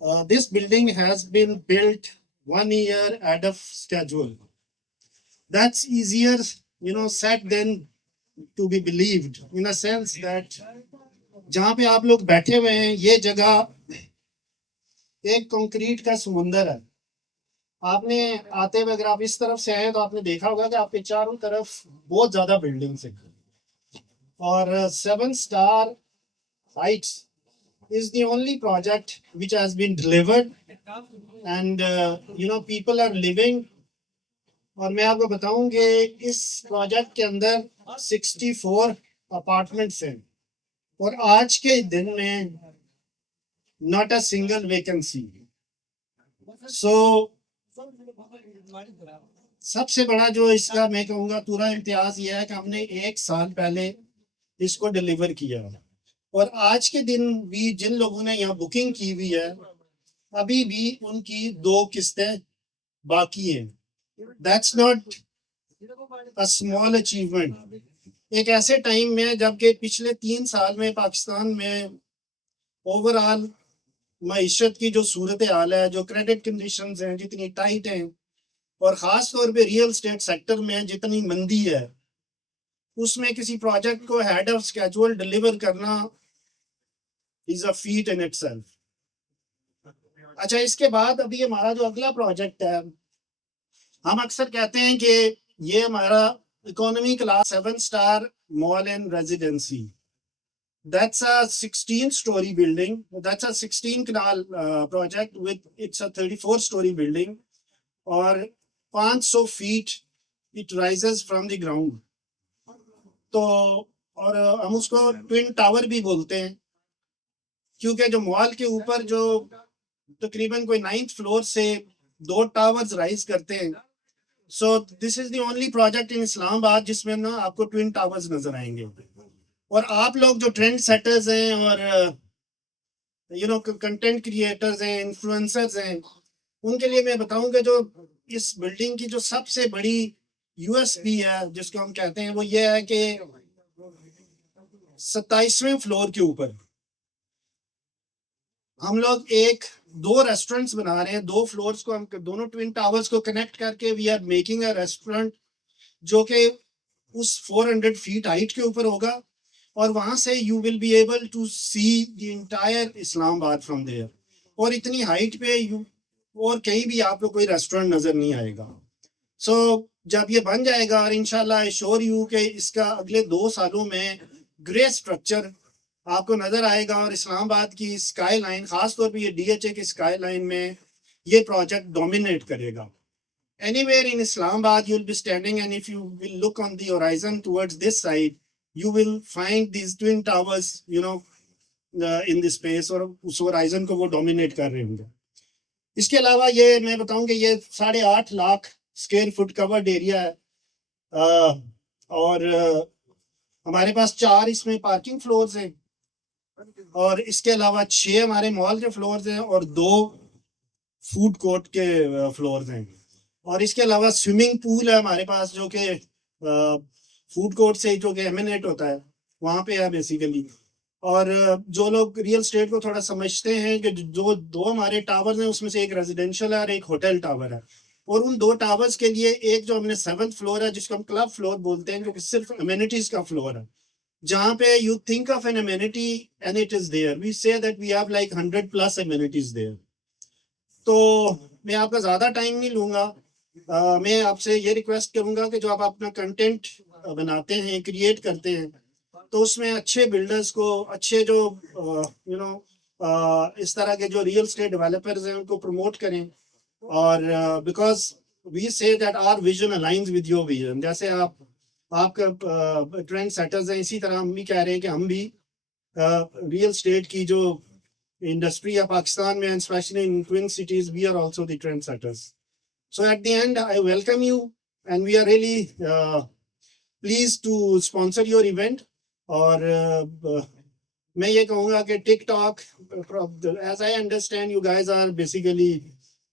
This building has been built 1 year ahead of schedule. That's easier, said than to be believed. In a sense that जहाँ पे आप लोग बैठे हुए हैं ये जगह एक कंक्रीट का समुंदर है. आपने आते हुए अगर आप इस तरफ से आए तो आपने देखा होगा कि आपके चारों तरफ बहुत ज्यादा बिल्डिंग्स हैं. और 7 star Heights is the only project which has been delivered and people are living. और मैं आपको बताऊं कि इस प्रोजेक्ट के अंदर 64 अपार्टमेंट्स हैं और आज के दिन में नॉट अ सिंगल वैकेंसी. सो सबसे बड़ा जो इसका मैं कहूँगा पूरा इम्तियाज ये है कि हमने 1 साल पहले इसको डिलीवर किया और आज के दिन भी जिन लोगों ने यहाँ बुकिंग की हुई है अभी भी उनकी 2 किस्तें बाकी हैं. That's not a small achievement. एक ऐसे टाइम में जबकि पिछले 3 साल में पाकिस्तान में ओवरऑल मईशत की जो सूरत हाल है, जो क्रेडिट कंडीशंस हैं जितनी टाइट हैं और ख़ास तौर पे रियल स्टेट सेक्टर में जितनी मंदी है, उसमें किसी प्रोजेक्ट को हेड ऑफ स्केड्यूल डिलीवर करना is a feet in itself. अच्छा, इसके बाद अभी हमारा जो अगला प्रोजेक्ट है, हम अक्सर कहते हैं कि ये हमारा economy class 7 star mall and residency. That's a 16-story building. That's a 16 canal project with it's a 34-story building. और 500 feet it rises from the ground. तो और हम उसको ट्विन टावर भी बोलते हैं क्योंकि जो मॉल के ऊपर जो तकरीबन कोई 9th फ्लोर से 2 टावर्स राइज करते हैं. So this is the only project in Islamabad जिसमें ना आपको ट्विन टावर्स नजर आएंगे. और आप लोग जो ट्रेंड सेटर्स हैं और कंटेंट क्रिएटर्स हैं, इन्फ्लुएंसर्स हैं, उनके लिए मैं बताऊं कि जो इस बिल्डिंग की जो सबसे बड़ी यूएसपी है जिसको हम कहते हैं वो ये है कि 27वें फ्लोर के ऊपर हम लोग 2 रेस्टोरेंट्स बना रहे हैं. 2 फ्लोर्स को हम दोनों ट्विन टावर्स को कनेक्ट करके we are making a restaurant जो कि उस 400 फीट हाइट के ऊपर होगा और वहां से you will be able to see the entire Islamabad from there. और इतनी हाइट पे और कहीं भी आपको कोई रेस्टोरेंट नजर नहीं आएगा. सो जब ये बन जाएगा और इंशाल्लाह आई श्योर यू कि इसका अगले 2 सालों में ग्रे स्ट्रक्चर आपको नजर आएगा और इस्लामाबाद की स्काई लाइन, खासतौर पर ये डीएचए की स्काई लाइन में ये प्रोजेक्ट डोमिनेट करेगा. Anywhere in Islamabad, you'll be standing, and if you will look on the horizon towards this side, you will find these twin towers, in the space और उस horizon को वो dominate कर रहे होंगे. इसके अलावा ये मैं बताऊं कि ये 8.5 lakh square foot covered area है और हमारे पास 4 इसमें पार्किंग फ्लोर्स हैं और इसके अलावा 6 हमारे मॉल के फ्लोर्स हैं और 2 फूड कोर्ट के फ्लोर्स हैं. और इसके अलावा स्विमिंग पूल है हमारे पास जो कि फूड कोर्ट से जो कि एमिनेट होता है वहाँ पे है बेसिकली. और जो लोग रियल स्टेट को थोड़ा समझते हैं कि जो 2 हमारे टावर्स हैं उसमें से एक रेजिडेंशियल है और एक होटल टावर है. और उन 2 टावर्स के लिए एक जो हमने 7th फ्लोर है जिसको हम क्लब फ्लोर बोलते हैं जो कि सिर्फ अमेनिटीज का फ्लोर है, जहाँ पे you think of an amenity and it is there. We say that we have like 100+ amenities there. तो मैं आपका ज्यादा टाइम नहीं लूंगा. मैं आपसे ये रिक्वेस्ट करूंगा कि जो आप अपना कंटेंट बनाते हैं, क्रिएट करते हैं, तो उसमें अच्छे बिल्डर्स को, अच्छे जो इस तरह के जो रियल स्टेट डेवलपर्स हैं उनको प्रमोट करें. और because we say that our vision aligns with your vision. जैसे आपका ट्रेंड सेटर्स हैं, इसी तरह हम भी कह रहे हैं कि हम भी रियल स्टेट की जो इंडस्ट्री है पाकिस्तान में, specially in twin cities, we are also the trend setters. So at the end, I welcome you, and we are really pleased to sponsor your event. और मैं ये कहूँगा कि TikTok, as I understand, you guys are basically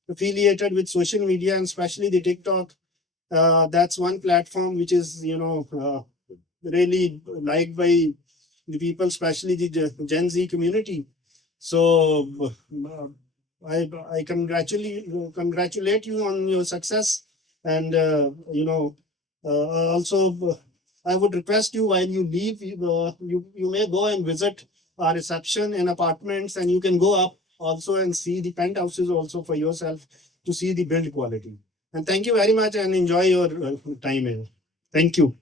affiliated with social media and especially the TikTok. That's one platform which is really liked by the people, especially the Gen Z community. So I congratulate you on your success, and also I would request you while you leave, you may go and visit our reception and apartments, and you can go up also and see the penthouses also for yourself to see the build quality. And thank you very much, and enjoy your time here. Thank you.